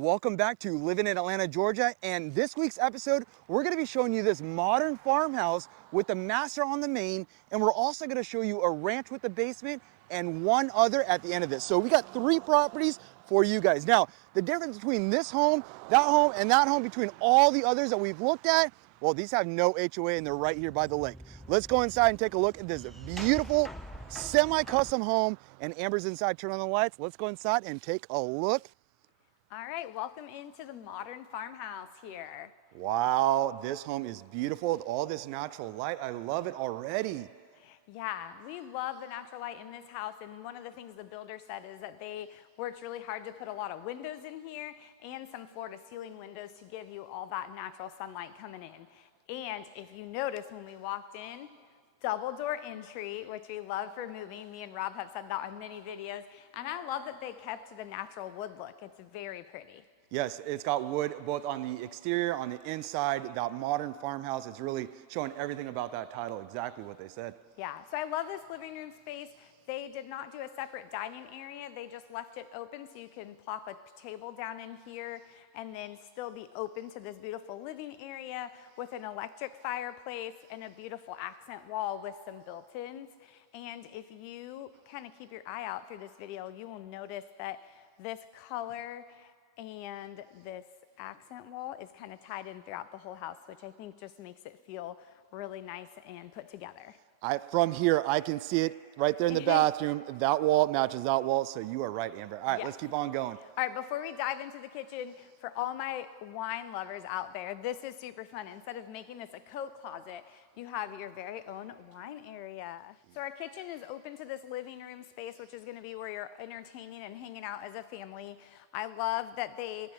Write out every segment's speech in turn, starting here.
Welcome back to Living in Atlanta, Georgia. And this week's episode, we're gonna be showing you this modern farmhouse with the master on the main. And we're also gonna show you a ranch with the basement and one other at the end of it. So we got 3 properties for you guys. Now, the difference between this home, and that home, between all the others that we've looked at, well, these have no HOA and they're right here by the lake. Let's go inside and take a look at this beautiful semi-custom home. And Amber's inside, turn on the lights. Let's go inside and take a look. All right, welcome into the modern farmhouse here. Wow, this home is beautiful with all this natural light. I love it already. Yeah, we love the natural light in this house, and one of the things the builder said is that they worked really hard to put a lot of windows in here and some floor-to-ceiling windows to give you all that natural sunlight coming in. And if you notice when we walked in, double door entry, which we love for moving. Me and Rob have said that on many videos. And I love that they kept the natural wood look. It's very pretty. Yes, it's got wood both on the exterior, on the inside, that modern farmhouse. It's really showing everything about that title, exactly what they said. Yeah, so I love this living room space. They did not do a separate dining area. They just left it open so you can plop a table down in here and then still be open to this beautiful living area with an electric fireplace and a beautiful accent wall with some built-ins. And if you kind of keep your eye out through this video, you will notice that this color and this accent wall is kind of tied in throughout the whole house, which I think just makes it feel really nice and put together. From here, I can see it right there in the bathroom. That wall matches that wall, so you are right, Amber. All right, let's keep on going. All right, before we dive into the kitchen, for all my wine lovers out there, this is super fun. Instead of making this a coat closet, you have your very own wine area. So our kitchen is open to this living room space, which is gonna be where you're entertaining and hanging out as a family. I love that they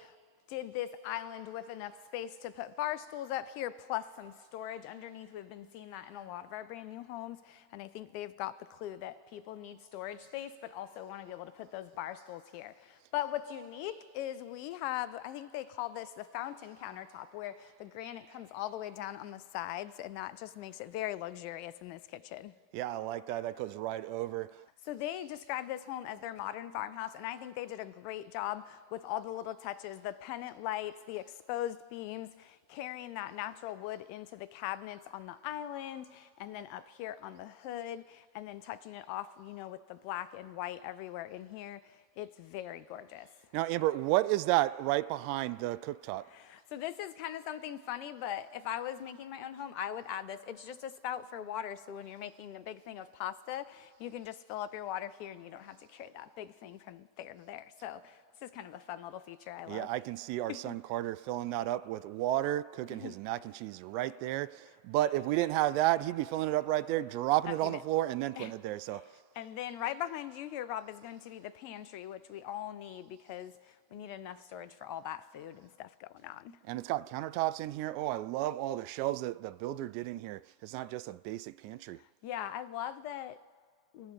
did this island with enough space to put bar stools up here, plus some storage underneath. We've been seeing that in a lot of our brand new homes, and I think they've got the clue that people need storage space, but also want to be able to put those bar stools here. But what's unique is we have, I think they call this the fountain countertop, where the granite comes all the way down on the sides, and that just makes it very luxurious in this kitchen. Yeah, I like that. That goes right over. So they described this home as their modern farmhouse, and I think they did a great job with all the little touches, the pendant lights, the exposed beams, carrying that natural wood into the cabinets on the island, and then up here on the hood, and then touching it off, you know, with the black and white everywhere in here. It's very gorgeous. Now, Amber, what is that right behind the cooktop? So this is kind of something funny, but if I was making my own home, I would add this. It's just a spout for water, so when you're making a big thing of pasta, you can just fill up your water here and you don't have to carry that big thing from there to there. So this is kind of a fun little feature I love. Yeah, I can see our son Carter filling that up with water, cooking his mac and cheese right there. But if we didn't have that, he'd be filling it up right there, dropping it on the floor, and then putting it there. So. And then right behind you here, Rob, is going to be the pantry, which we all need because we need enough storage for all that food and stuff going on. And it's got countertops in here. Oh, I love all the shelves that the builder did in here. It's not just a basic pantry. Yeah, I love that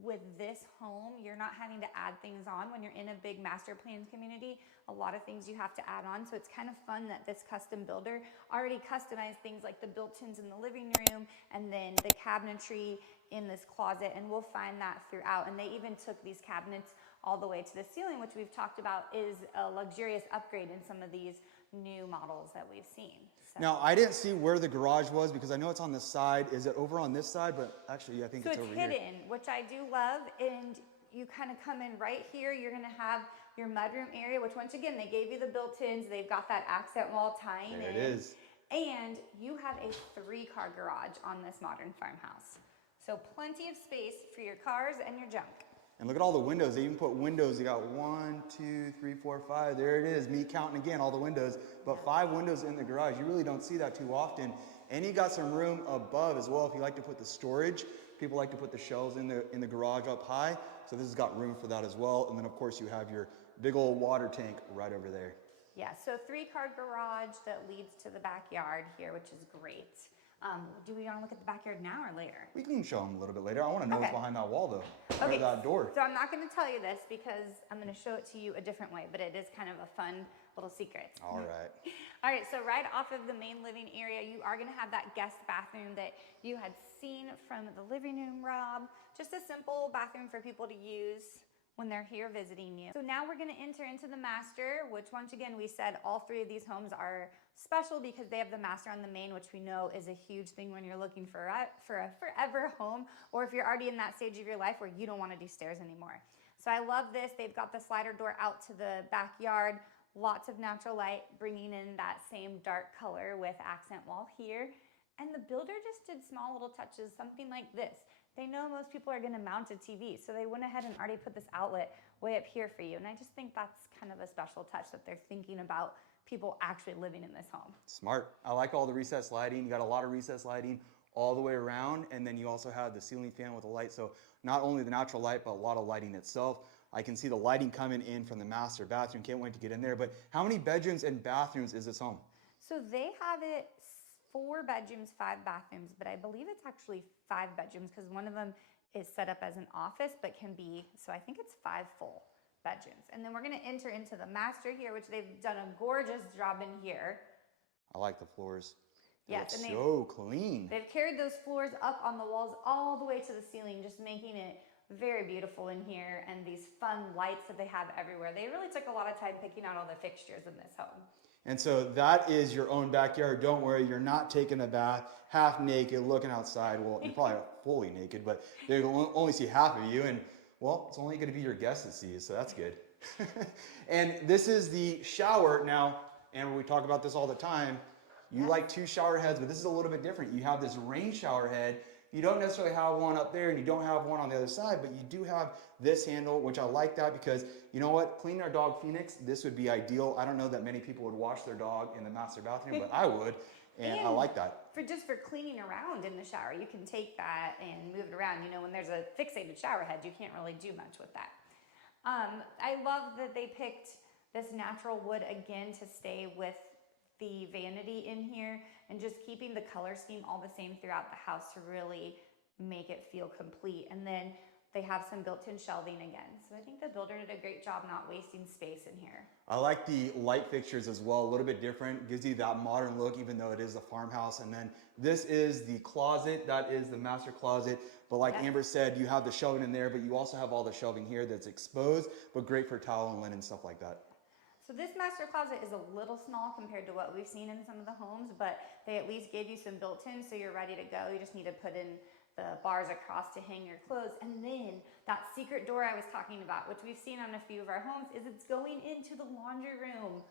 with this home, you're not having to add things on. When you're in a big master plan community, a lot of things you have to add on. So it's kind of fun that this custom builder already customized things like the built-ins in the living room and then the cabinetry in this closet, and we'll find that throughout. And they even took these cabinets all the way to the ceiling, which we've talked about is a luxurious upgrade in some of these new models that we've seen. So. Now, I didn't see where the garage was because I know it's on the side. Is it over on this side? But actually, I think it's over here. So it's hidden, which I do love. And you kind of come in right here. You're going to have your mudroom area, which once again, they gave you the built-ins. They've got that accent wall tying in. There it is. And you have a 3-car garage on this modern farmhouse. So plenty of space for your cars and your junk. And look at all the windows. They even put windows. They got 1, 2, 3, 4, 5. There it is. Me counting again, all the windows. But 5 windows in the garage. You really don't see that too often. And you got some room above as well if you like to put the storage. People like to put the shelves in the garage up high. So this has got room for that as well. And then of course you have your big old water tank right over there. Yeah, so 3-car garage that leads to the backyard here, which is great. Do we want to look at the backyard now or later? We can show them a little bit later. I want to know what's behind that wall though. Okay, or that door. So I'm not going to tell you this because I'm going to show it to you a different way, but it is kind of a fun little secret. All right. All right, so right off of the main living area, you are going to have that guest bathroom that you had seen from the living room, Rob. Just a simple bathroom for people to use when they're here visiting you. So now we're gonna enter into the master, which once again, we said all three of these homes are special because they have the master on the main, which we know is a huge thing when you're looking for a forever home, or if you're already in that stage of your life where you don't wanna do stairs anymore. So I love this. They've got the slider door out to the backyard, lots of natural light, bringing in that same dark color with accent wall here. And the builder just did small little touches, something like this. They know most people are gonna mount a TV, so they went ahead and already put this outlet way up here for you. And I just think that's kind of a special touch that they're thinking about people actually living in this home. Smart. I like all the recessed lighting. You got a lot of recessed lighting all the way around, and then you also have the ceiling fan with the light. So not only the natural light, but a lot of lighting itself. I can see the lighting coming in from the master bathroom. Can't wait to get in there. But how many bedrooms and bathrooms is this home? So they have it 4 bedrooms, 5 bathrooms, but I believe it's actually 5 bedrooms because one of them is set up as an office, but can be, so I think it's 5 full bedrooms. And then we're gonna enter into the master here, which they've done a gorgeous job in here. I like the floors. Yes, and so clean. They've carried those floors up on the walls all the way to the ceiling, just making it very beautiful in here, and these fun lights that they have everywhere. They really took a lot of time picking out all the fixtures in this home. And so that is your own backyard. Don't worry, you're not taking a bath half naked, looking outside. Well, you're probably not fully naked, but they'll only see half of you. And well, it's only gonna be your guests that see you, so that's good. And this is the shower. Now, Amber, we talk about this all the time. You like 2 shower heads, but this is a little bit different. You have this rain shower head. You don't necessarily have one up there and you don't have one on the other side, but you do have this handle, which I like that because you know what? Cleaning our dog Phoenix, this would be ideal. I don't know that many people would wash their dog in the master bathroom, but I would, and I like that. For cleaning around in the shower, you can take that and move it around. You know, when there's a fixated shower head, you can't really do much with that. I love that they picked this natural wood again to stay with the vanity in here and just keeping the color scheme all the same throughout the house to really make it feel complete. And then they have some built-in shelving again. So I think the builder did a great job not wasting space in here. I like the light fixtures as well, a little bit different. Gives you that modern look even though it is a farmhouse. And then this is the closet, that is the master closet. But like Amber said, you have the shelving in there, but you also have all the shelving here that's exposed, but great for towel and linen, stuff like that. So this master closet is a little small compared to what we've seen in some of the homes, but they at least gave you some built-in so you're ready to go. You just need to put in the bars across to hang your clothes. And then that secret door I was talking about, which we've seen on a few of our homes, is it's going into the laundry room.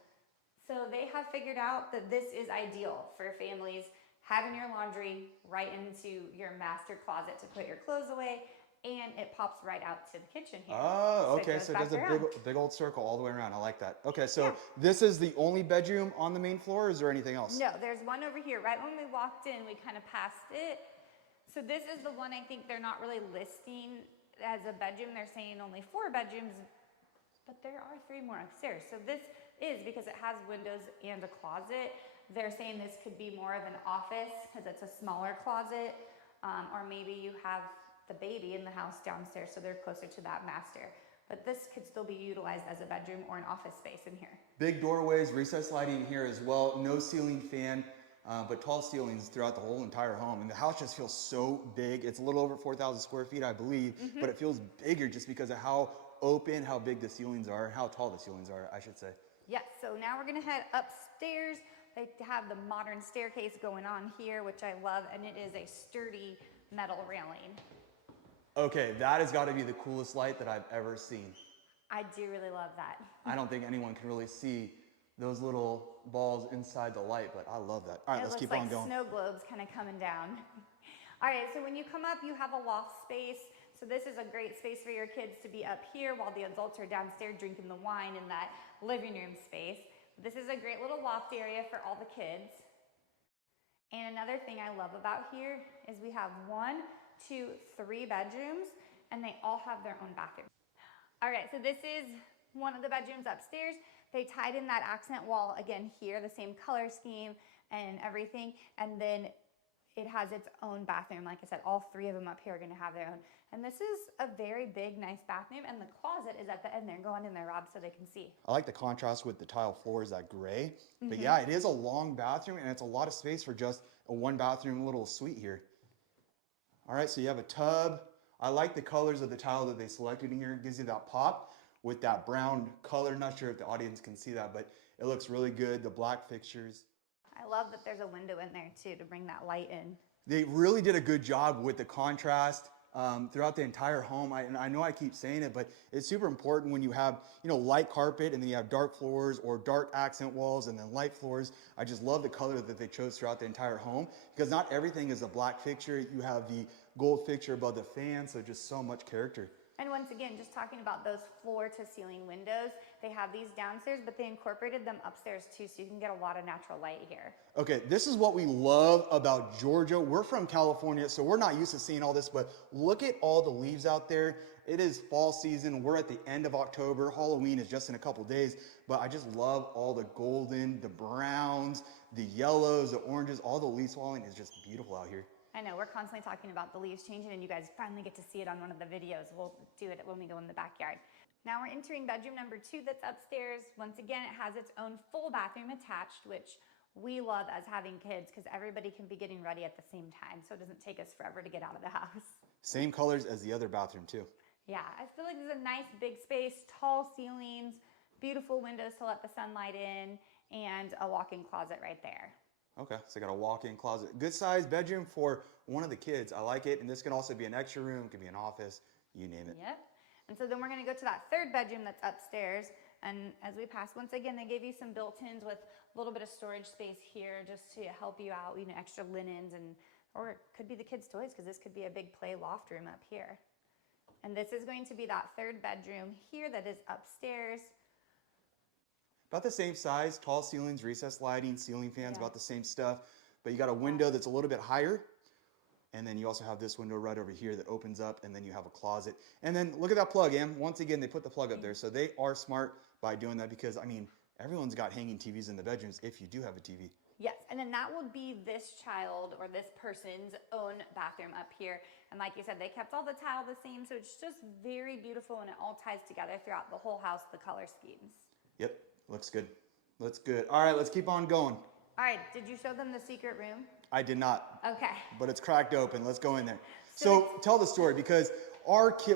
So they have figured out that this is ideal for families, having your laundry right into your master closet to put your clothes away. And it pops right out to the kitchen here. Oh, okay. So it does a big old circle all the way around. I like that. Okay, so this is the only bedroom on the main floor, or is there anything else? No, there's one over here. Right when we walked in, we kind of passed it. So this is the one I think they're not really listing as a bedroom. They're saying only 4 bedrooms, but there are 3 more upstairs. So this is, because it has windows and a closet, they're saying this could be more of an office because it's a smaller closet, or maybe you have the baby in the house downstairs, so they're closer to that master. But this could still be utilized as a bedroom or an office space in here. Big doorways, recessed lighting here as well. No ceiling fan, but tall ceilings throughout the whole entire home. And the house just feels so big. It's a little over 4,000 square feet, I believe, but it feels bigger just because of how open, how big the ceilings are, how tall the ceilings are, I should say. Yes, so now we're gonna head upstairs. They have the modern staircase going on here, which I love, and it is a sturdy metal railing. Okay, that has got to be the coolest light that I've ever seen. I do really love that. I don't think anyone can really see those little balls inside the light, but I love that. All right, let's keep on going. Snow globes kind of coming down. All right, so when you come up, you have a loft space. So this is a great space for your kids to be up here while the adults are downstairs drinking the wine in that living room space. This is a great little loft area for all the kids. And another thing I love about here is we have 1, 2, 3 bedrooms, and they all have their own bathroom. All right, so this is one of the bedrooms upstairs. They tied in that accent wall again here, the same color scheme and everything, and then it has its own bathroom. Like I said, all 3 of them up here are gonna have their own. And this is a very big, nice bathroom, and the closet is at the end there. Go on in there, Rob, so they can see. I like the contrast with the tile floors, that gray. But yeah, it is a long bathroom, and it's a lot of space for just a 1 bathroom little suite here. All right, so you have a tub. I like the colors of the tile that they selected in here. It gives you that pop with that brown color. Not sure if the audience can see that, but it looks really good. The black fixtures. I love that there's a window in there too to bring that light in. They really did a good job with the contrast throughout the entire home. And I know I keep saying it, but it's super important when you have, light carpet and then you have dark floors or dark accent walls and then light floors. I just love the color that they chose throughout the entire home because not everything is a black fixture. You have the gold fixture above the fan, so just so much character. And once again, just talking about those floor to ceiling windows, they have these downstairs, but they incorporated them upstairs too, so you can get a lot of natural light here. Okay, this is what we love about Georgia. We're from California, so we're not used to seeing all this, but look at all the leaves out there. It is fall season. We're at the end of October. Halloween is just in a couple days, but I just love all the golden, the browns, the yellows, the oranges, all the leaves falling is just beautiful out here. I know, we're constantly talking about the leaves changing and you guys finally get to see it on one of the videos. We'll do it when we go in the backyard. Now we're entering bedroom number 2 that's upstairs. Once again, it has its own full bathroom attached, which we love as having kids because everybody can be getting ready at the same time, so it doesn't take us forever to get out of the house. Same colors as the other bathroom too. Yeah, I feel like there's a nice big space, tall ceilings, beautiful windows to let the sunlight in, and a walk-in closet right there. Okay, so I got a walk-in closet. Good size bedroom for one of the kids. I like it. And this can also be an extra room, it could be an office, you name it. Yep. And so then we're gonna go to that third bedroom that's upstairs. And as we pass, once again, they gave you some built-ins with a little bit of storage space here just to help you out, extra linens or it could be the kids' toys because this could be a big play loft room up here. And this is going to be that third bedroom here that is upstairs. About the same size, tall ceilings, recessed lighting, ceiling fans, about the same stuff. But you got a window that's a little bit higher. And then you also have this window right over here that opens up, and then you have a closet. And then look at that plug, Em. Once again, they put the plug up there. So they are smart by doing that because, everyone's got hanging TVs in the bedrooms if you do have a TV. Yes, and then that will be this child or this person's own bathroom up here. And like you said, they kept all the tile the same, so it's just very beautiful and it all ties together throughout the whole house, the color schemes. Yep, looks good. Looks good. All right, let's keep on going. All right, did you show them the secret room? I did not. Okay. But it's cracked open. Let's go in there. So tell the story because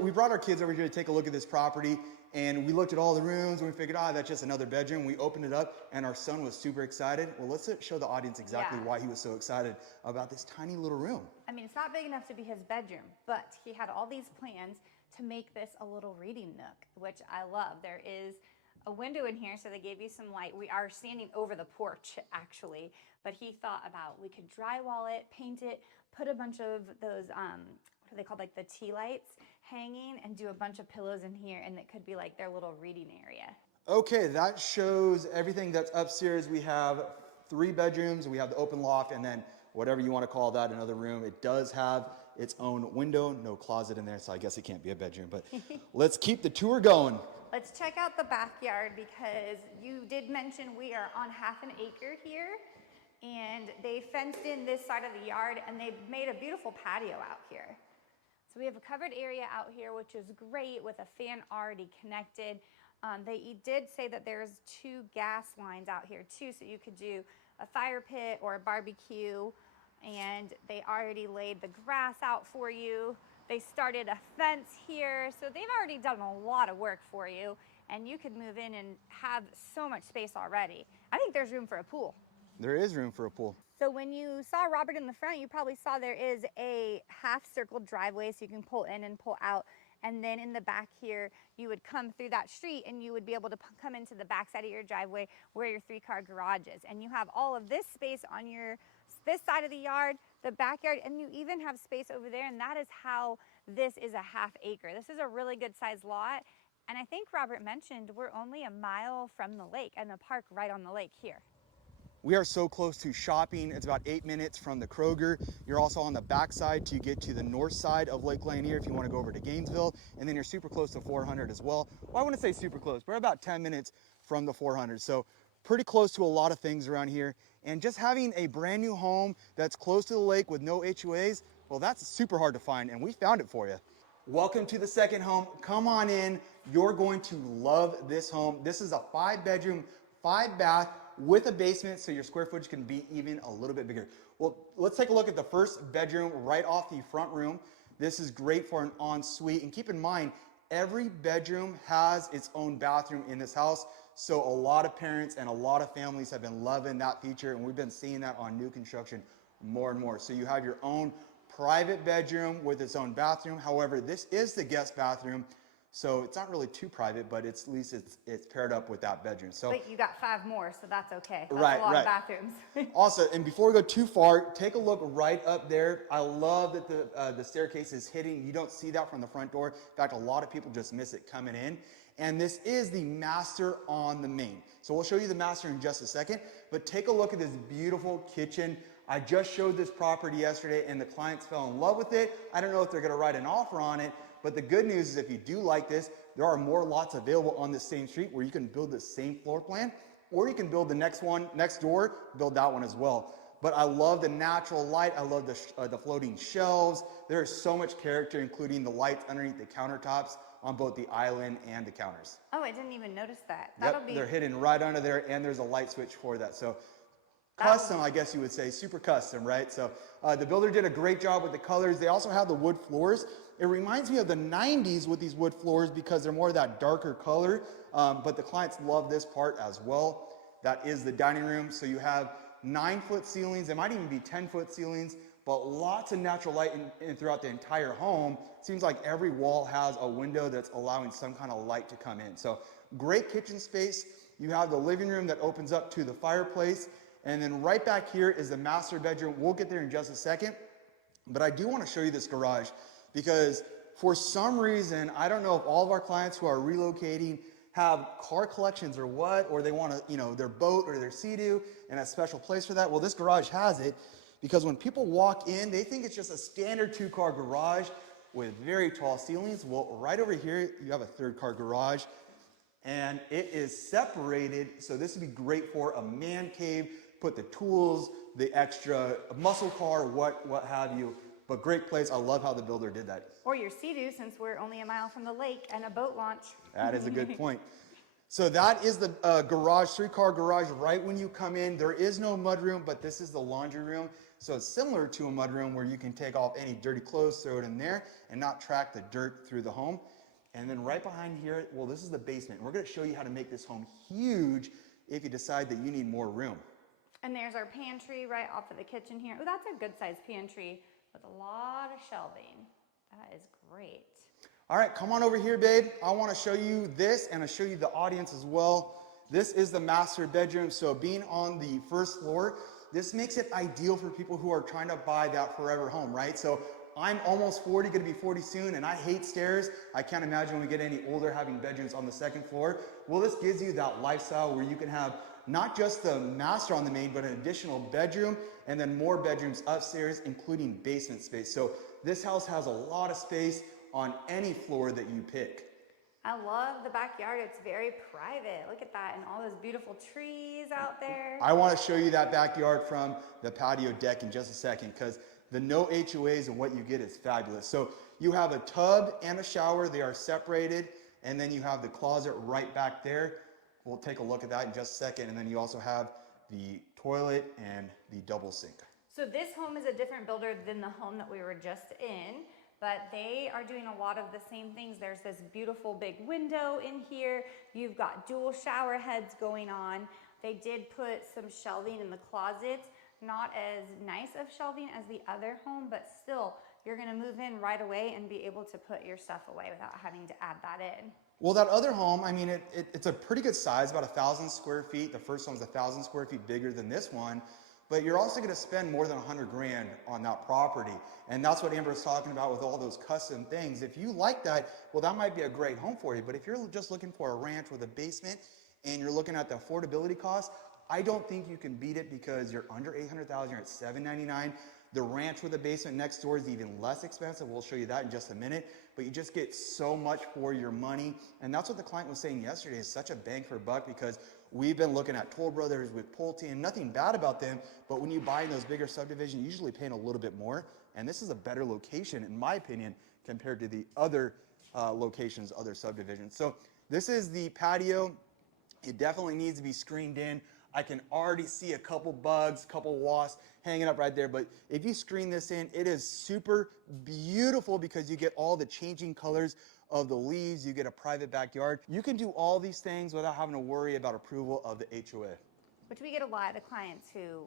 we brought our kids over here to take a look at this property and we looked at all the rooms and we figured, that's just another bedroom. We opened it up and our son was super excited. Well, let's show the audience exactly why he was so excited about this tiny little room. It's not big enough to be his bedroom, but he had all these plans to make this a little reading nook, which I love. There is a window in here, so they gave you some light. We are standing over the porch, actually, but he thought about we could drywall it, paint it, put a bunch of those, what are they called, like the tea lights hanging, and do a bunch of pillows in here, and it could be like their little reading area. Okay, that shows everything that's upstairs. We have 3 bedrooms, we have the open loft, and then whatever you want to call that, another room. It does have its own window, no closet in there, so I guess it can't be a bedroom, but let's keep the tour going. Let's check out the backyard because you did mention we are on half an acre here and they fenced in this side of the yard and they made a beautiful patio out here. So we have a covered area out here, which is great with a fan already connected. They did say that there's 2 gas lines out here too, so you could do a fire pit or a barbecue, and they already laid the grass out for you. They started a fence here, so they've already done a lot of work for you, and you could move in and have so much space already. I think there's room for a pool. There is room for a pool. So when you saw Robert in the front, you probably saw there is a half-circle driveway, so you can pull in and pull out. And then in the back here, you would come through that street and you would be able to come into the back side of your driveway where your 3-car garage is. And you have all of this space on this side of the yard, the backyard, and you even have space over there, and that is how this is a half acre. This is a really good sized lot. And I think Robert mentioned we're only a mile from the lake and the park right on the lake here. We are so close to shopping. It's about 8 minutes from the Kroger. You're also on the backside to get to the north side of Lake Lanier if you want to go over to Gainesville. And then you're super close to 400 as well. Well, I wouldn't say super close. We're about 10 minutes from the 400. So pretty close to a lot of things around here. And just having a brand new home that's close to the lake with no HOAs, well, that's super hard to find, and we found it for you. Welcome to the second home. Come on in. You're going to love this home. This is a 5-bedroom, 5-bath with a basement, so your square footage can be even a little bit bigger. Well, let's take a look at the first bedroom right off the front room. This is great for an ensuite. And keep in mind, every bedroom has its own bathroom in this house. So a lot of parents and a lot of families have been loving that feature, and we've been seeing that on new construction more and more. So you have your own private bedroom with its own bathroom. However, this is the guest bathroom, so it's not really too private, but at least it's paired up with that bedroom. So, but you got 5 more, so that's okay. That's right, a lot right. of bathrooms. Also, and before we go too far, take a look right up there. I love that the staircase is hidden. You don't see that from the front door. In fact, a lot of people just miss it coming in. And this is the master on the main. So we'll show you the master in just a second, but take a look at this beautiful kitchen. I just showed this property yesterday and the clients fell in love with it. I don't know if they're gonna write an offer on it, but the good news is if you do like this, there are more lots available on this same street where you can build the same floor plan, or you can build the next one next door, build that one as well. But I love the natural light. I love the floating shelves. There is so much character, including the lights underneath the countertops on both the island and the counters. Oh, I didn't even notice that. Yep, they're hidden right under there, and there's a light switch for that. So custom, I guess you would say, super custom, right? So the builder did a great job with the colors. They also have the wood floors. It reminds me of the 90s with these wood floors because they're more of that darker color, but the clients love this part as well. That is the dining room. So you have 9-foot ceilings. It might even be 10-foot ceilings, but lots of natural light in throughout the entire home. It seems like every wall has a window that's allowing some kind of light to come in. So great kitchen space. You have the living room that opens up to the fireplace. And then right back here is the master bedroom. We'll get there in just a second. But I do want to show you this garage because for some reason, I don't know if all of our clients who are relocating have car collections or what, or they want to, their boat or their Sea-Doo and a special place for that. Well, this garage has it because when people walk in, they think it's just a standard 2-car garage with very tall ceilings. Well, right over here, you have a 3rd-car garage and it is separated. So this would be great for a man cave, put the tools, the extra muscle car, what have you. But great place. I love how the builder did that. Or your Sea-Doo, since we're only a mile from the lake and a boat launch. That is a good point. So that is the garage, 3-car garage right when you come in. There is no mudroom, but this is the laundry room. So it's similar to a mudroom where you can take off any dirty clothes, throw it in there, and not track the dirt through the home. And then right behind here, well, this is the basement. We're gonna show you how to make this home huge if you decide that you need more room. And there's our pantry right off of the kitchen here. Oh, that's a good sized pantry with a lot of shelving. That is great. All right, come on over here, babe. I want to show you this and I'll show you the audience as well. This is the master bedroom. So being on the 1st floor, this makes it ideal for people who are trying to buy that forever home, right? So I'm almost 40, gonna be 40 soon, and I hate stairs. I can't imagine when we get any older having bedrooms on the 2nd floor. Well, this gives you that lifestyle where you can have not just the master on the main, but an additional bedroom and then more bedrooms upstairs, including basement space. So this house has a lot of space on any floor that you pick. I love the backyard. It's very private. Look at that and all those beautiful trees out there. I want to show you that backyard from the patio deck in just a second because the no HOAs and what you get is fabulous. So you have a tub and a shower. They are separated. And then you have the closet right back there. We'll take a look at that in just a second. And then you also have the toilet and the double sink. So this home is a different builder than the home that we were just in, but they are doing a lot of the same things. There's this beautiful big window in here. You've got dual shower heads going on. They did put some shelving in the closets, not as nice of shelving as the other home, but still you're gonna move in right away and be able to put your stuff away without having to add that in. Well, that other home, I mean, it's a pretty good size, about 1,000 square feet. The first one's 1,000 square feet bigger than this one, but you're also gonna spend more than 100 grand on that property. And that's what Amber was talking about with all those custom things. If you like that, well, that might be a great home for you. But if you're just looking for a ranch with a basement and you're looking at the affordability cost, I don't think you can beat it because you're under 800,000, you're at 799. The ranch with a basement next door is even less expensive. We'll show you that in just a minute, but you just get so much for your money. And that's what the client was saying yesterday is such a bang for buck because we've been looking at Toll Brothers with Pulte and nothing bad about them, but when you buy in those bigger subdivisions, you're usually paying a little bit more. And this is a better location, in my opinion, compared to the other locations, other subdivisions. So this is the patio. It definitely needs to be screened in. I can already see a couple bugs, couple wasps hanging up right there. But if you screen this in, it is super beautiful because you get all the changing colors of the leaves. You get a private backyard. You can do all these things without having to worry about approval of the HOA. Which we get a lot of clients who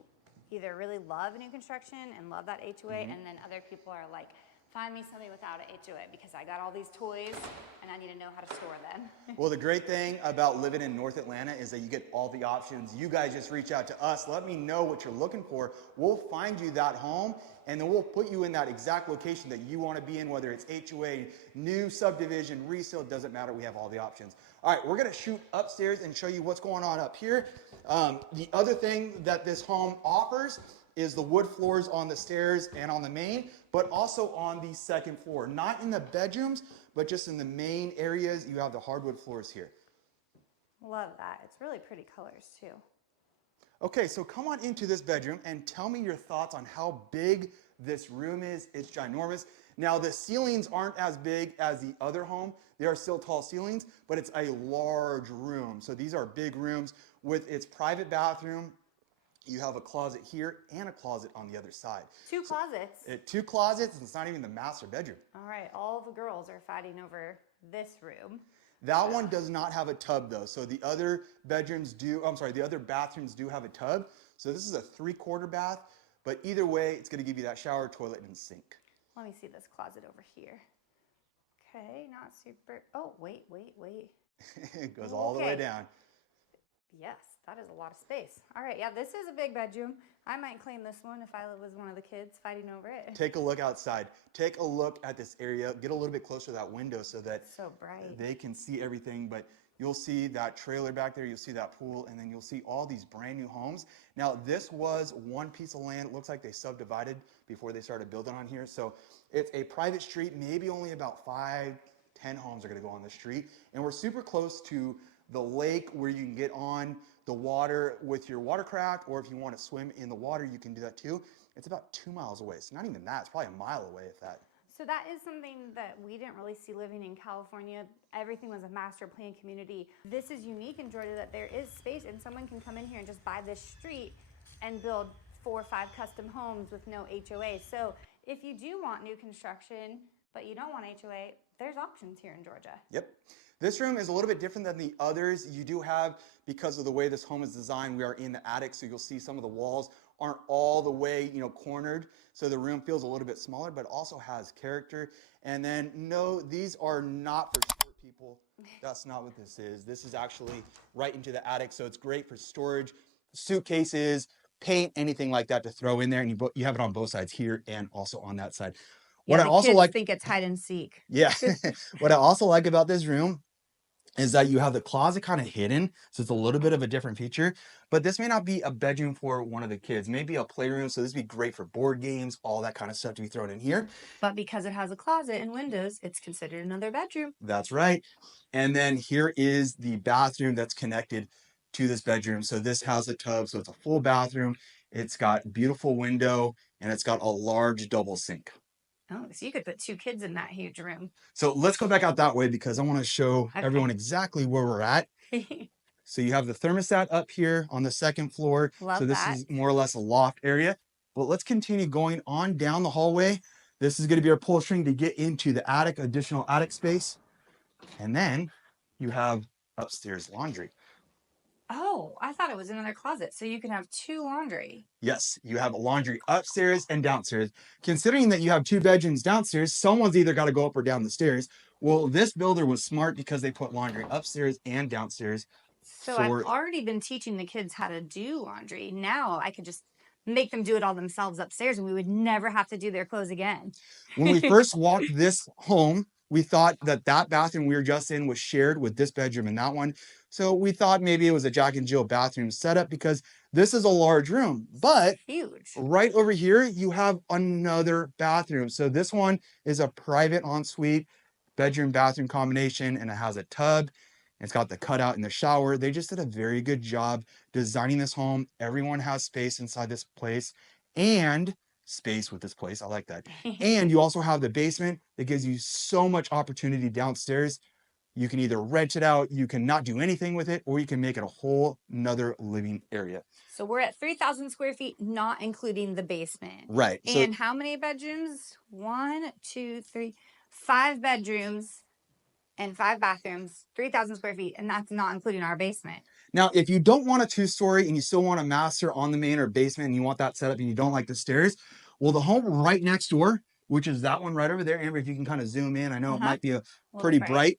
either really love new construction and love that HOA, and then other people are like, find me something without an HOA because I got all these toys and I need to know how to store them. Well, the great thing about living in North Atlanta is that you get all the options. You guys just reach out to us. Let me know what you're looking for. We'll find you that home, and then we'll put you in that exact location that you want to be in, whether it's HOA, new subdivision, resale, doesn't matter. We have all the options. All right, we're going to shoot upstairs and show you what's going on up here. The other thing that this home offers is the wood floors on the stairs and on the main, but also on the second floor. Not in the bedrooms, but just in the main areas, you have the hardwood floors here. Love that. It's really pretty colors too. Okay, so come on into this bedroom and tell me your thoughts on how big this room is. It's ginormous. Now, the ceilings aren't as big as the other home. They are still tall ceilings, but it's a large room. So these are big rooms with its private bathroom. You have a closet here and a closet on the other side. Two closets. Two closets, and it's not even the master bedroom. All right, all the girls are fighting over this room. That one does not have a tub though. So the other bedrooms do, the other bathrooms do have a tub. So this is a 3/4 bath, but either way, it's gonna give you that shower, toilet, and sink. Let me see this closet over here. Okay, not super, oh, wait. It goes all the way down. Yes, that is a lot of space. All right, yeah, this is a big bedroom. I might claim this one if I was one of the kids fighting over it. Take a look outside. Take a look at this area. Get a little bit closer to that window so that so bright. They can see everything, but you'll see that trailer back there, you'll see that pool, and then you'll see all these brand new homes. Now, this was one piece of land. It looks like they subdivided before they started building on here. So it's a private street, maybe only about 5, 10 homes are gonna go on the street. And we're super close to the lake where you can get on the water with your watercraft, or if you want to swim in the water, you can do that too. It's about 2 miles away. So not even that, it's probably a mile away if that. So that is something that we didn't really see living in California. Everything was a master plan community. This is unique in Georgia that there is space and someone can come in here and just buy this street and build 4 or 5 custom homes with no HOA. So if you do want new construction, but you don't want HOA, there's options here in Georgia. Yep. This room is a little bit different than the others. You do have, because of the way this home is designed, we are in the attic, so you'll see some of the walls aren't all the way, cornered. So the room feels a little bit smaller, but also has character. And then, no, these are not for short people. That's not what this is. This is actually right into the attic, so it's great for storage, suitcases, paint, anything like that to throw in there. And you have it on both sides here and also on that side. Yeah, what I also think it's hide and seek. Yeah. What I also like about this room is that you have the closet kind of hidden, so it's a little bit of a different feature, but this may not be a bedroom for one of the kids, maybe a playroom, so this would be great for board games, all that kind of stuff to be thrown in here. But because it has a closet and windows, it's considered another bedroom. That's right. And then here is the bathroom that's connected to this bedroom. So this has a tub, so it's a full bathroom. It's got beautiful window, and it's got a large double sink. Oh, so you could put 2 kids in that huge room. So let's go back out that way because I want to show everyone exactly where we're at. So you have the thermostat up here on the second floor. Love so this that. is more or less a loft area. But let's continue going on down the hallway. This is going to be our pull string to get into the attic, additional attic space. And then you have upstairs laundry. Oh, I thought it was another closet. So you can have 2 laundry. Yes, you have laundry upstairs and downstairs. Considering that you have 2 bedrooms downstairs, someone's either got to go up or down the stairs. Well, this builder was smart because they put laundry upstairs and downstairs. So I've already been teaching the kids how to do laundry. Now I could just make them do it all themselves upstairs and we would never have to do their clothes again. When we first walked this home, we thought that bathroom we were just in was shared with this bedroom and that one. So we thought maybe it was a Jack and Jill bathroom setup because this is a large room, but huge. Right over here, you have another bathroom. So this one is a private ensuite bedroom bathroom combination, and it has a tub. It's got the cutout in the shower. They just did a very good job designing this home. Everyone has space inside this place and space with this place. I like that. And you also have the basement that gives you so much opportunity downstairs. You can either rent it out, you can not do anything with it, or you can make it a whole nother living area. So we're at 3,000 square feet, not including the basement. Right. And how many bedrooms? 1, 2, 3, 5 bedrooms and 5 bathrooms, 3,000 square feet, and that's not including our basement. Now, if you don't want a 2-story and you still want a master on the main or basement and you want that setup and you don't like the stairs, well, the home right next door, which is that one right over there, Amber, if you can kind of zoom in, I know it might be a pretty bright,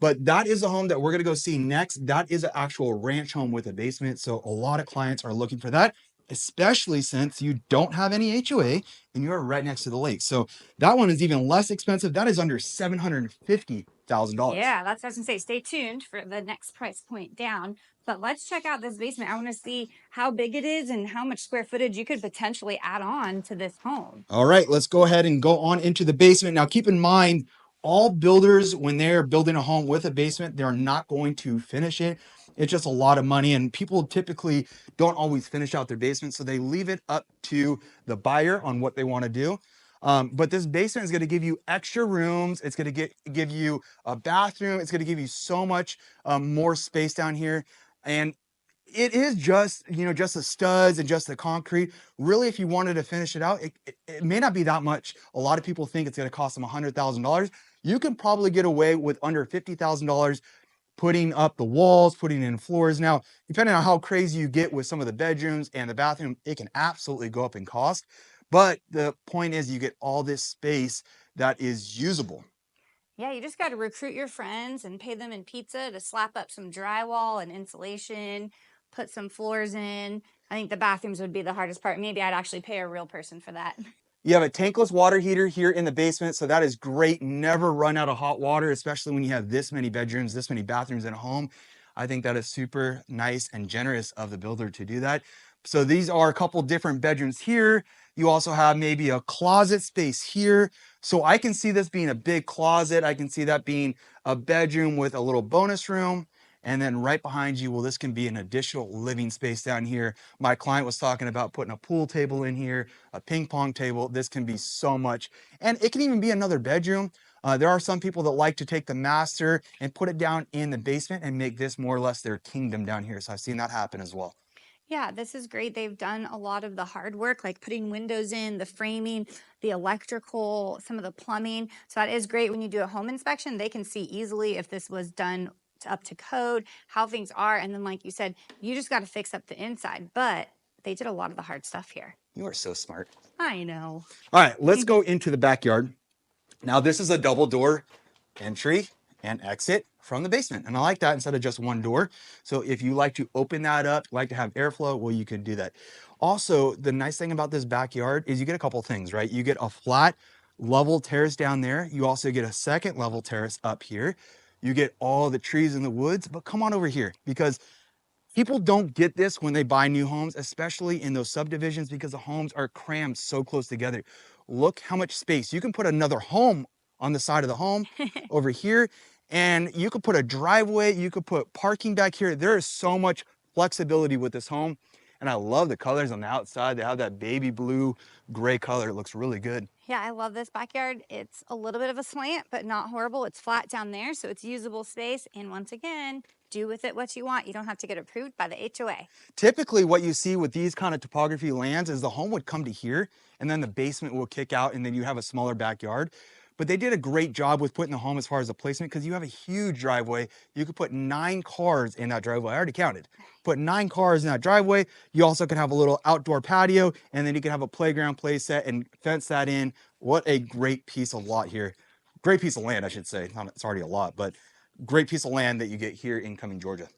but that is the home that we're going to go see next. That is an actual ranch home with a basement. So a lot of clients are looking for that, especially since you don't have any HOA and you're right next to the lake. So that one is even less expensive. That is under $750,000. Yeah, that's what I was gonna say. Stay tuned for the next price point down. But let's check out this basement. I want to see how big it is and how much square footage you could potentially add on to this home. All right, let's go ahead and go on into the basement. Now, keep in mind, all builders, when they're building a home with a basement, they're not going to finish it. It's just a lot of money, and people typically don't always finish out their basement, so they leave it up to the buyer on what they want to do. But this basement is going to give you extra rooms. It's going to give you a bathroom. It's going to give you so much more space down here. And it is just, just the studs and just the concrete. Really, if you wanted to finish it out, it may not be that much. A lot of people think it's going to cost them $100,000. You can probably get away with under $50,000 putting up the walls, putting in floors. Now, depending on how crazy you get with some of the bedrooms and the bathroom, it can absolutely go up in cost. But the point is you get all this space that is usable. Yeah, you just got to recruit your friends and pay them in pizza to slap up some drywall and insulation, put some floors in. I think the bathrooms would be the hardest part. Maybe I'd actually pay a real person for that. You have a tankless water heater here in the basement, so that is great. Never run out of hot water, especially when you have this many bedrooms, this many bathrooms in a home. I think that is super nice and generous of the builder to do that. So these are a couple different bedrooms here. You also have maybe a closet space here. So I can see this being a big closet. I can see that being a bedroom with a little bonus room. And then right behind you, well, this can be an additional living space down here. My client was talking about putting a pool table in here, a ping pong table. This can be so much. And it can even be another bedroom. There are some people that like to take the master and put it down in the basement and make this more or less their kingdom down here. So I've seen that happen as well. Yeah, this is great. They've done a lot of the hard work, like putting windows in, the framing, the electrical, some of the plumbing. So that is great. When you do a home inspection, they can see easily if this was done up to code, how things are. And then, like you said, you just got to fix up the inside. But they did a lot of the hard stuff here. You are so smart. I know. All right, let's go into the backyard. Now, this is a double door entry and exit from the basement. And I like that instead of just one door. So if you like to open that up, like to have airflow, well, you can do that. Also, the nice thing about this backyard is you get a couple things, right? You get a flat level terrace down there. You also get a second level terrace up here. You get all the trees in the woods, but come on over here because people don't get this when they buy new homes, especially in those subdivisions because the homes are crammed so close together. Look how much space. You can put another home on the side of the home over here, and you could put a driveway, you could put parking back here. There is so much flexibility with this home, and I love the colors on the outside. They have that baby blue gray color. It looks really good. Yeah, I love this backyard. It's a little bit of a slant, but not horrible. It's flat down there, so it's usable space. And once again, do with it what you want. You don't have to get approved by the HOA. Typically, what you see with these kind of topography lands is the home would come to here, and then the basement will kick out, and then you have a smaller backyard. But they did a great job with putting the home as far as the placement because you have a huge driveway. You could put 9 cars in that driveway. I already counted. Put 9 cars in that driveway. You also can have a little outdoor patio, and then you can have a playground play set and fence that in. What a great piece of lot here. Great piece of land, I should say. It's already a lot, but great piece of land that you get here in Cumming, Georgia.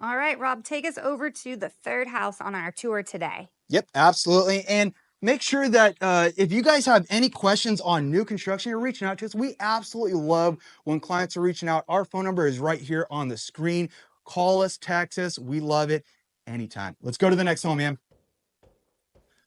All right, Rob, take us over to the third house on our tour today. Yep, absolutely. And make sure that if you guys have any questions on new construction, you're reaching out to us. We absolutely love when clients are reaching out. Our phone number is right here on the screen. Call us, text us. We love it anytime. Let's go to the next home, man.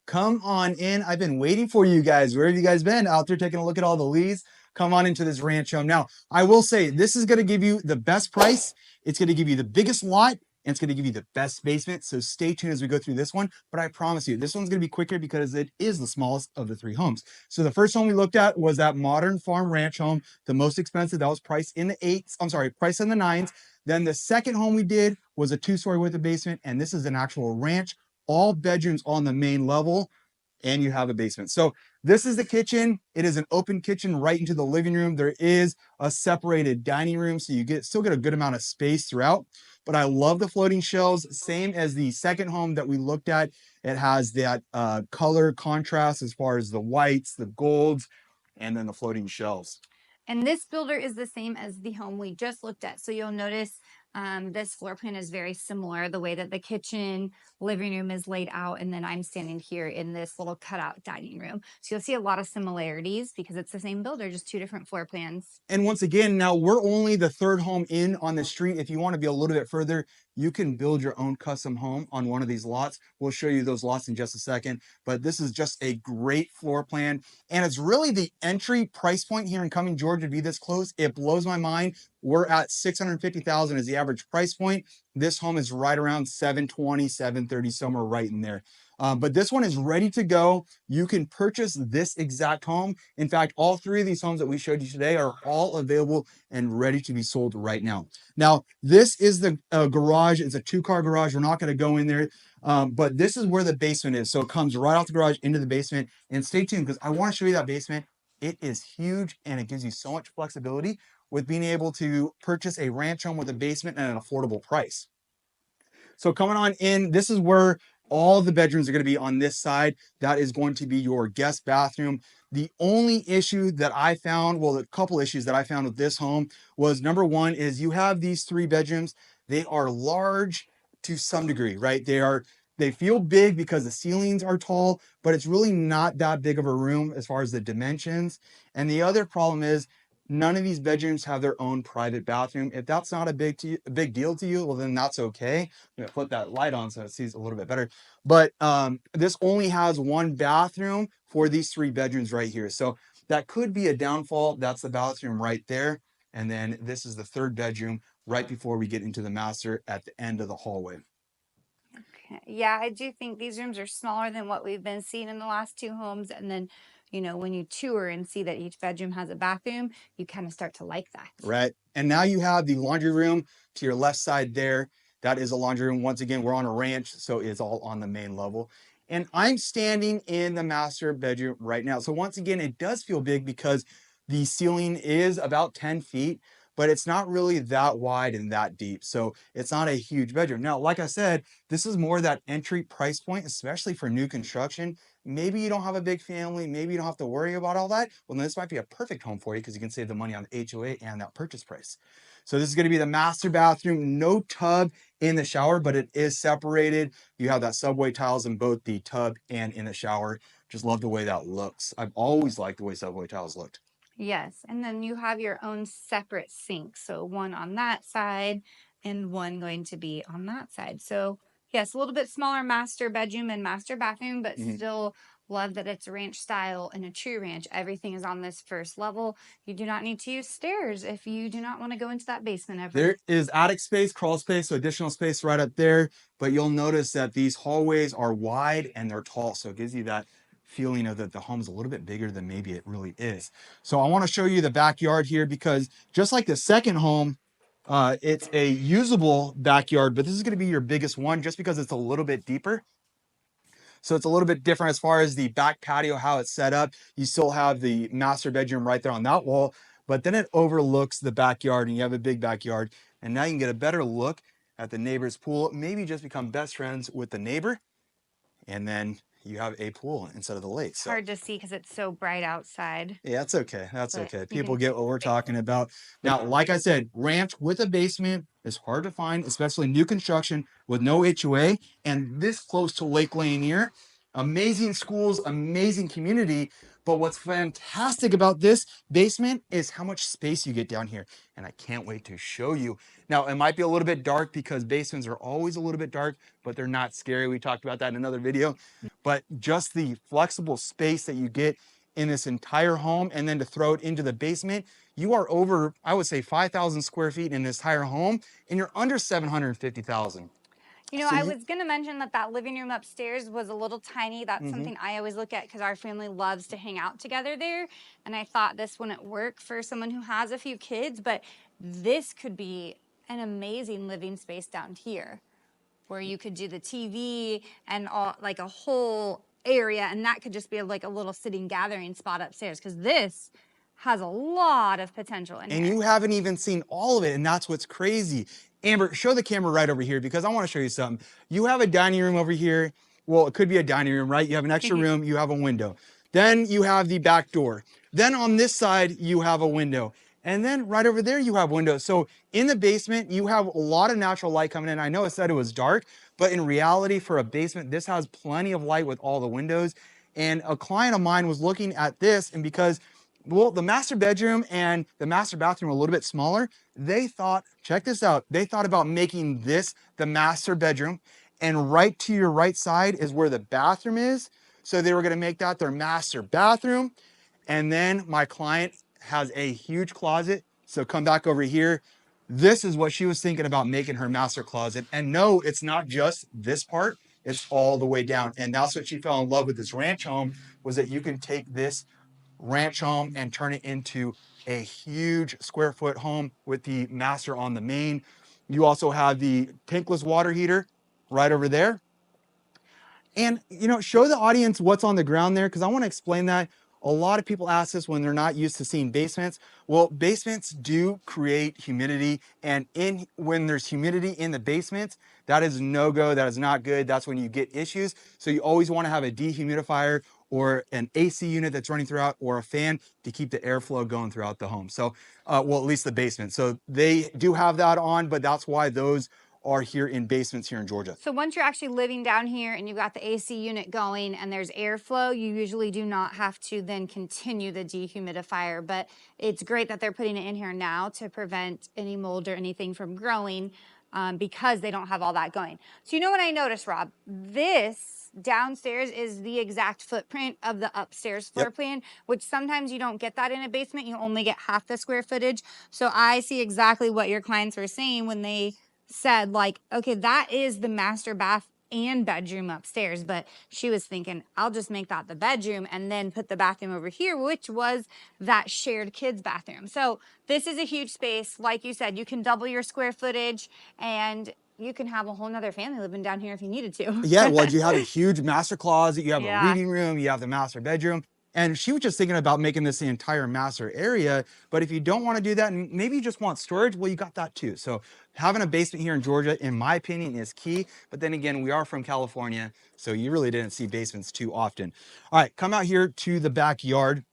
Come on in. I've been waiting for you guys. Where have you guys been? Out there taking a look at all the leads? Come on into this ranch home. Now, I will say this is going to give you the best price. It's going to give you the biggest lot, and it's gonna give you the best basement. So stay tuned as we go through this one. But I promise you, this one's gonna be quicker because it is the smallest of the 3 homes. So the first home we looked at was that modern farm ranch home, the most expensive. That was priced in the 8s. I'm sorry, priced in the 9s. Then the second home we did was a 2-story with a basement, and this is an actual ranch, all bedrooms on the main level, and you have a basement. So this is the kitchen. It is an open kitchen right into the living room. There is a separated dining room, so you still get a good amount of space throughout. But I love the floating shelves, same as the second home that we looked at. It has that color contrast as far as the whites, the golds, and then the floating shelves. And this builder is the same as the home we just looked at. So you'll notice this floor plan is very similar, the way that the kitchen, living room is laid out. And then I'm standing here in this little cutout dining room. So you'll see a lot of similarities because it's the same builder, just 2 different floor plans. And once again, now we're only the 3rd home in on the street. If you want to be a little bit further, you can build your own custom home on one of these lots. We'll show you those lots in just a second, but this is just a great floor plan. And it's really the entry price point here in Cumming, Georgia to be this close. It blows my mind. We're at $650,000 is the average price point. This home is right around 720, 730, somewhere right in there. But this one is ready to go. You can purchase this exact home. In fact, all 3 of these homes that we showed you today are all available and ready to be sold right now. Now, this is the garage. It's a 2-car garage. We're not going to go in there, but this is where the basement is. So it comes right out the garage into the basement. And stay tuned because I want to show you that basement. It is huge and it gives you so much flexibility with being able to purchase a ranch home with a basement at an affordable price. So coming on in, this is where all the bedrooms are going to be on this side. That is going to be your guest bathroom. The only issue that I found, well, a couple issues that I found with this home was number one is you have these 3 bedrooms. They are large to some degree, right? They feel big because the ceilings are tall, but it's really not that big of a room as far as the dimensions. And the other problem is none of these bedrooms have their own private bathroom. If that's not a big deal to you, well, then that's okay. I'm gonna put that light on so it sees a little bit better. But this only has 1 bathroom for these 3 bedrooms right here. So that could be a downfall. That's the bathroom right there. And then this is the 3rd bedroom right before we get into the master at the end of the hallway. Okay. Yeah, I do think these rooms are smaller than what we've been seeing in the last 2 homes. And then, when you tour and see that each bedroom has a bathroom, you kind of start to like that. Right. And now you have the laundry room to your left side there. That is a laundry room. Once again, we're on a ranch, so it's all on the main level. And I'm standing in the master bedroom right now. So once again, it does feel big because the ceiling is about 10 feet, but it's not really that wide and that deep. So it's not a huge bedroom. Now, like I said, this is more that entry price point, especially for new construction. Maybe you don't have a big family. Maybe you don't have to worry about all that. Well, then this might be a perfect home for you because you can save the money on the HOA and that purchase price. So this is going to be the master bathroom, no tub in the shower, but it is separated. You have that subway tiles in both the tub and in the shower. Just love the way that looks. I've always liked the way subway tiles looked. Yes. And then you have your own separate sink. So one on that side and one going to be on that side. So yes, a little bit smaller master bedroom and master bathroom, but still love that it's ranch style and a true ranch. Everything is on this first level. You do not need to use stairs if you do not want to go into that basement ever. There is attic space, crawl space, so additional space right up there. But you'll notice that these hallways are wide and they're tall. So it gives you that feeling of that the home's a little bit bigger than maybe it really is. So I want to show you the backyard here because just like the second home, it's a usable backyard, but this is going to be your biggest one just because it's a little bit deeper. So it's a little bit different as far as the back patio, how it's set up. You still have the master bedroom right there on that wall, but then it overlooks the backyard and you have a big backyard. And now you can get a better look at the neighbor's pool, maybe just become best friends with the neighbor. And then you have a pool instead of the lake. It's hard to see because it's so bright outside. Yeah, that's okay. That's But okay. People get what we're talking about. Now, like I said, ranch with a basement is hard to find, especially new construction with no HOA and this close to Lake Lanier. Amazing schools, amazing community. But what's fantastic about this basement is how much space you get down here. And I can't wait to show you. Now, it might be a little bit dark because basements are always a little bit dark, but they're not scary. We talked about that in another video. But just the flexible space that you get in this entire home and then to throw it into the basement, you are over, I would say, 5,000 square feet in this entire home, and you're under 750,000. You know, So I you, was gonna mention that that living room upstairs was a little tiny. That's something I always look at because our family loves to hang out together there. And I thought this wouldn't work for someone who has a few kids, but this could be an amazing living space down here where you could do the TV and all, like a whole area, and that could just be like a little sitting gathering spot upstairs because this has a lot of potential in and here. you haven't even seen all of it, and that's what's crazy. Amber, show the camera right over here because I want to show you something. You have a dining room over here. Well, it could be a dining room, right? You have an extra room, you have a window. Then you have the back door. Then on this side, you have a window. And then right over there, you have windows. So in the basement, you have a lot of natural light coming in. I know it said it was dark, but in reality, for a basement, this has plenty of light with all the windows. And a client of mine was looking at this, and because well, the master bedroom and the master bathroom are a little bit smaller, they thought, check this out, they thought about making this the master bedroom, and right to your right side is where the bathroom is. So they were gonna make that their master bathroom. And then my client has a huge closet. So come back over here. This is what she was thinking about making her master closet. And no, it's not just this part, it's all the way down. And that's what she fell in love with this ranch home, was that you can take this ranch home and turn it into a huge square foot home with the master on the main. You also have the tankless water heater right over there. And, you know, show the audience what's on the ground there, because I want to explain that. A lot of people ask this when they're not used to seeing basements. Well, basements do create humidity, and when there's humidity in the basement, that is no-go, that is not good. That's when you get issues. So you always want to have a dehumidifier or an AC unit that's running throughout, or a fan to keep the airflow going throughout the home. So, well, at least the basement. So they do have that on, but that's why those are here in basements here in Georgia. So once you're actually living down here and you've got the AC unit going and there's airflow, you usually do not have to then continue the dehumidifier, but it's great that they're putting it in here now to prevent any mold or anything from growing because they don't have all that going. So you know what I noticed, Rob? This downstairs is the exact footprint of the upstairs floor plan, which sometimes you don't get that in a basement. You only get half the square footage. So I see exactly what your clients were saying when they said, like, okay, that is the master bath and bedroom upstairs, but she was thinking, I'll just make that the bedroom and then put the bathroom over here, which was that shared kids bathroom. So this is a huge space. Like you said, you can double your square footage and you can have a whole nother family living down here if you needed to. Yeah, well, you have a huge master closet, you have a Yeah. reading room, you have the master bedroom. And she was just thinking about making this the entire master area. But if you don't want to do that, and maybe you just want storage, well, you got that too. So having a basement here in Georgia, in my opinion, is key. But then again, we are from California, so you really didn't see basements too often. All right, come out here to the backyard.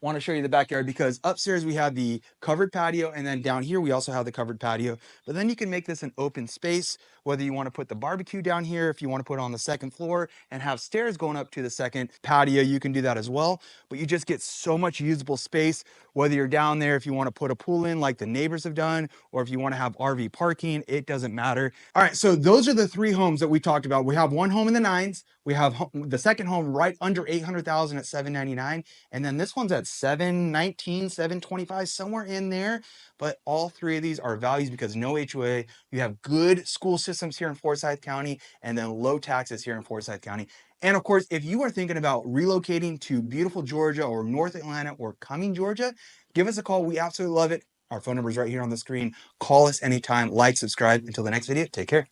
Want to show you the backyard because upstairs we have the covered patio, and then down here we also have the covered patio. But then you can make this an open space, whether you want to put the barbecue down here, if you want to put it on the second floor and have stairs going up to the second patio, you can do that as well. But you just get so much usable space, whether you're down there, if you want to put a pool in like the neighbors have done, or if you want to have RV parking, it doesn't matter. All right, so those are the three homes that we talked about. We have one home in the nines. We have the second home right under 800,000 at 799, and then this one's at 719, 725, somewhere in there. But all three of these are values because no HOA. You have good school systems here in Forsyth County, and then low taxes here in Forsyth County. And of course, if you are thinking about relocating to beautiful Georgia or North Atlanta or Cumming, Georgia, give us a call. We absolutely love it. Our phone number is right here on the screen. Call us anytime. Like, subscribe. Until the next video, take care.